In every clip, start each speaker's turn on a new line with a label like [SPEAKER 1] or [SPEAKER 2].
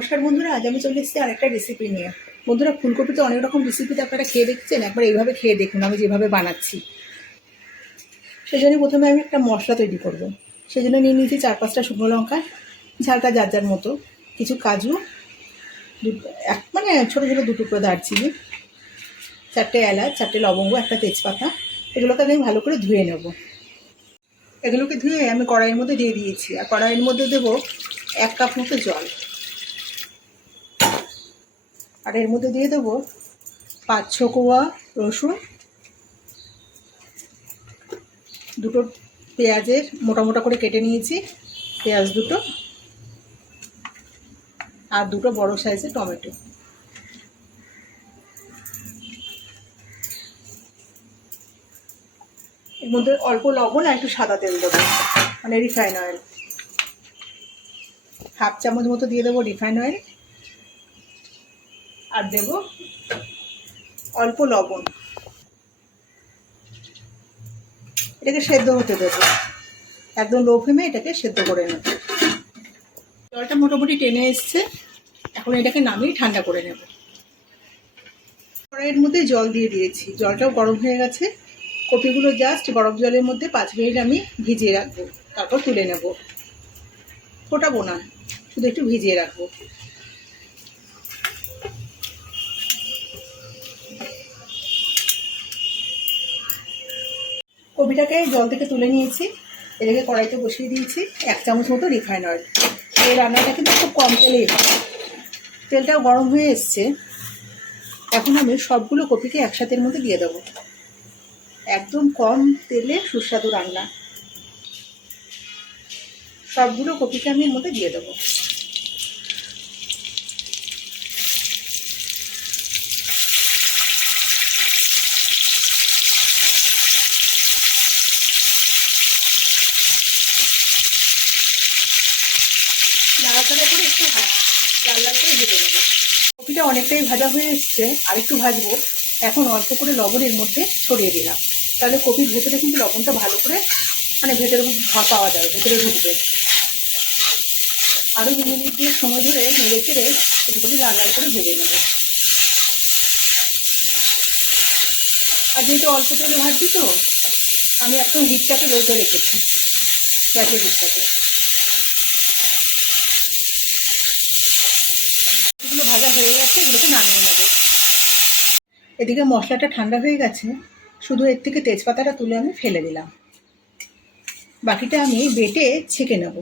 [SPEAKER 1] নমস্কার বন্ধুরা, আজ আমি চলে এসেছি আরেকটা রেসিপি নিয়ে। বন্ধুরা, ফুলকপিতে অনেক রকম রেসিপিতে আপনারা খেয়ে দেখছেন, একবার এইভাবে খেয়ে দেখুন, আমি যেভাবে বানাচ্ছি। সেই জন্য প্রথমে আমি একটা মশলা তৈরি করব। সেই জন্য নিয়ে নিয়েছি চার পাঁচটা শুকনো লঙ্কা, ঝালটা যার যার মতো, কিছু কাজু এক মানে ছোটো ছোটো দু টুকরো দারচিনি, চারটে এলাচ, চারটে লবঙ্গ, একটা তেজপাতা, এগুলোকে আমি ভালো করে ধুয়ে নেব। এগুলোকে ধুয়ে আমি কড়াইয়ের মধ্যে দিয়ে দিয়েছি, আর কড়াইয়ের মধ্যে দেবো এক কাপ মতো জল। আর এর মধ্যে দিয়ে দেবো পাঁচ ছ কোয়া রসুন, দুটো পেঁয়াজের মোটা মোটা করে কেটে নিয়েছি, পেঁয়াজ দুটো আর দুটো বড় সাইজের টমেটো। এর মধ্যে অল্প লবণ আর একটু সাদা তেল দেবো মানে রিফাইন অয়েল হাফ চামচ মতো দিয়ে দেবো রিফাইন অয়েল আর দেব অল্প লবণ। এটাকে সেদ্ধ হতে দেবো। একদম লো ফ্লেমে এটাকে সেদ্ধ করে নেব। জলটা মোটামুটি টেনে এসছে। এখন এটাকে নামিয়ে ঠান্ডা করে নেব। কড়াইয়ের মধ্যে জল দিয়ে দিয়েছি। জলটাও গরম হয়ে গেছে। কপিগুলো জাস্ট গরম জলের মধ্যে পাঁচ মিনিট আমি ভিজিয়ে রাখব। তারপর তুলে নেব। ফোটাবো না, শুধু একটু ভিজিয়ে রাখব। কপিটাকে জল থেকে তুলে নিয়েছি, এটাকে কড়াইতে বসিয়ে দিয়েছি, এক চামচ মতো রিফাইন অয়েল এই রান্নাটা কিন্তু খুব কম তেলেই হয়। তেলটাও গরম হয়ে এসছে। এখন আমি সবগুলো কপিকে একসাথের মধ্যে দিয়ে দেবো। একদম কম তেলে সুস্বাদু রান্না। সবগুলো কপিকে আমি এর মধ্যে দিয়ে দেবো। একটু লাল লাল করে ভেজে নেব। কপিটা অনেকটাই ভাজা হয়ে এসছে, আর একটু ভাজবো। এখন অল্প করে লবণের মধ্যে ছড়িয়ে দিলাম। তাহলে কপির ভেতরে কিন্তু লবণটা ভালো করে মানে ভেতরে পাওয়া যাবে, ভেতরে ঢুকবে। আরও দু মিনিট দিয়ে সময় ধরে নেড়ে চেড়ে একটু করে লাল লাল করে ভেজে নেব। আর যেহেতু অল্প তেলে ভাজছি তো, আমি একদম হিটটাকে লোতে রেখেছি। গ্যাসের হিটটাকে এগুলো ভাজা হয়ে গেছে, এগুলোকে নামিয়ে নেব। এদিকে মশলাটা ঠান্ডা হয়ে গেছে, শুধু এর থেকে তেজপাতাটা তুলে আমি ফেলে দিলাম। বাকিটা আমি বেটে ছেঁকে নেব।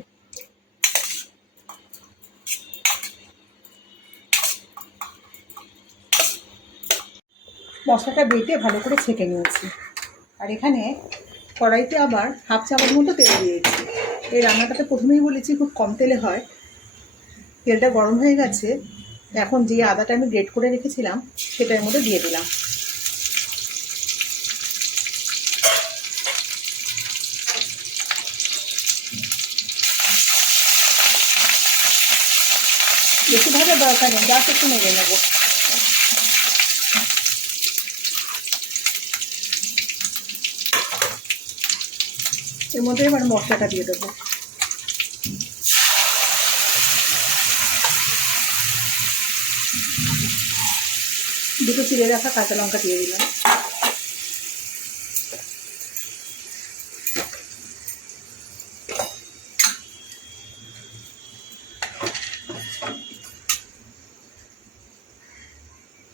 [SPEAKER 1] মশলাটা বেটে ভালো করে ছেঁকে নিয়েছি। আর এখানে কড়াইতে আবার হাফ চামচ মতো তেল দিয়েছি। এই রান্নাটাতে প্রথমেই বলেছি খুব কম তেলে হয়। তেলটা গরম হয়ে গেছে এখন যে আদাটা আমি গ্রেট করে রেখেছিলাম, সেটার মধ্যে দিয়ে দিলাম। বেশি ভাজার দরকার নেই, জাস্ট একটু নেড়ে নেব। এর মধ্যে এবার মশলাটা দিয়ে দেবো। দুটো চিড়ে রাখা, কাঁচা লঙ্কা দিয়ে দিলাম।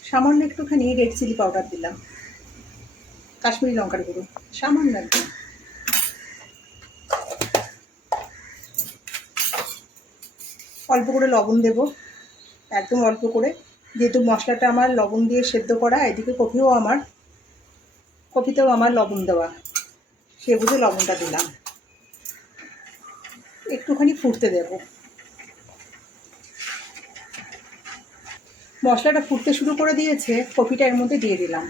[SPEAKER 1] সামান্য একটুখানি রেড চিলি পাউডার দিলাম। কাশ্মীরি লঙ্কার গুঁড়ো, সামান্য একদম অল্প করে লবণ দেব, একদম অল্প করে। যেহেতু মশলাটা আমার লবণ দিয়ে সেদ্ধ করা, এদিকে কপিও আমার, কপিতেও আমার লবণ দেওয়া। সে বুঝে লবণটা দিলাম। একটুখানি ফুটতে দেব। মশলাটা ফুটতে শুরু করে দিয়েছে, কপিটা এর মধ্যে দিয়ে দিলাম।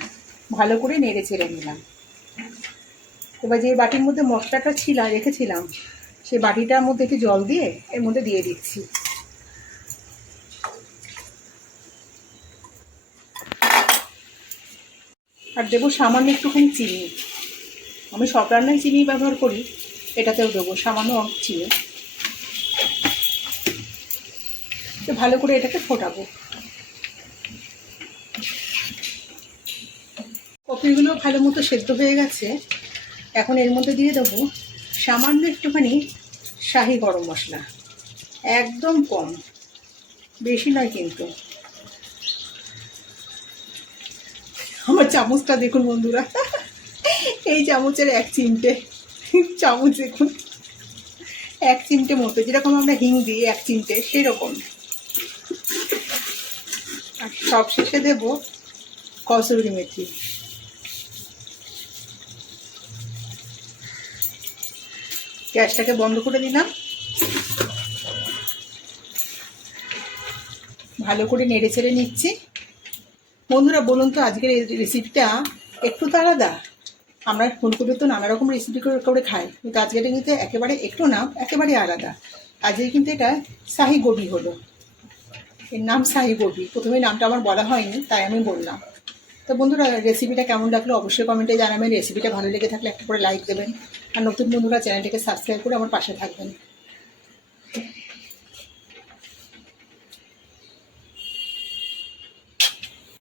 [SPEAKER 1] ভালো করে নেড়ে চেড়ে নিলাম। এবার যে বাটির মধ্যে মশলাটা ছিল, রেখেছিলাম সেই বাটিটার মধ্যে একটু জল দিয়ে এর মধ্যে দিয়ে দিচ্ছি। আর দেবো সামান্য একটুখানি চিনি। আমি সব রান্নায় চিনি ব্যবহার করি, এটাতেও দেবো সামান্য চিনি। তো ভালো করে এটাকে ফোটাবো। কপিগুলো ভালো মতো সেদ্ধ হয়ে গেছে। এখন এর মধ্যে দিয়ে দেবো সামান্য একটুখানি শাহি গরম মশলা। একদম কম। বেশি নয় কিন্তু আমার চামচটা দেখুন বন্ধুরা। এই চামচের এক চিমটে। চামচ দেখুন। এক চিমটে মতো, যেরকম আমরা হিং দিই, এক চিমটে, সেরকম। আর সব শেষে দেব কসুরি মেথি। গ্যাসটাকে বন্ধ করে দিলাম। ভালো করে নেড়ে ছেড়ে নিচ্ছি। বন্ধুরা, বলুন তো আজকের এই রেসিপিটা একটু তো আলাদা। আমরা ফুলকপি তো নানা রকম রেসিপি করে খাই, কিন্তু আজকের কিন্তু একেবারে একটু না, একেবারে আলাদা। আজকে কিন্তু এটা শাহি গোবি হলো। এর নাম শাহি গোবি। প্রথমে নামটা আমার বলা হয়নি, তাই আমি বললাম। তো বন্ধুরা রেসিপিটা কেমন লাগল অবশ্যই কমেন্টে জানাবেন। রেসিপিটা ভালো লেগে থাকলে একটা করে লাইক দেবেন। আর নতুন বন্ধুরা চ্যানেলটাকে সাবস্ক্রাইব করে আমার পাশে থাকবেন।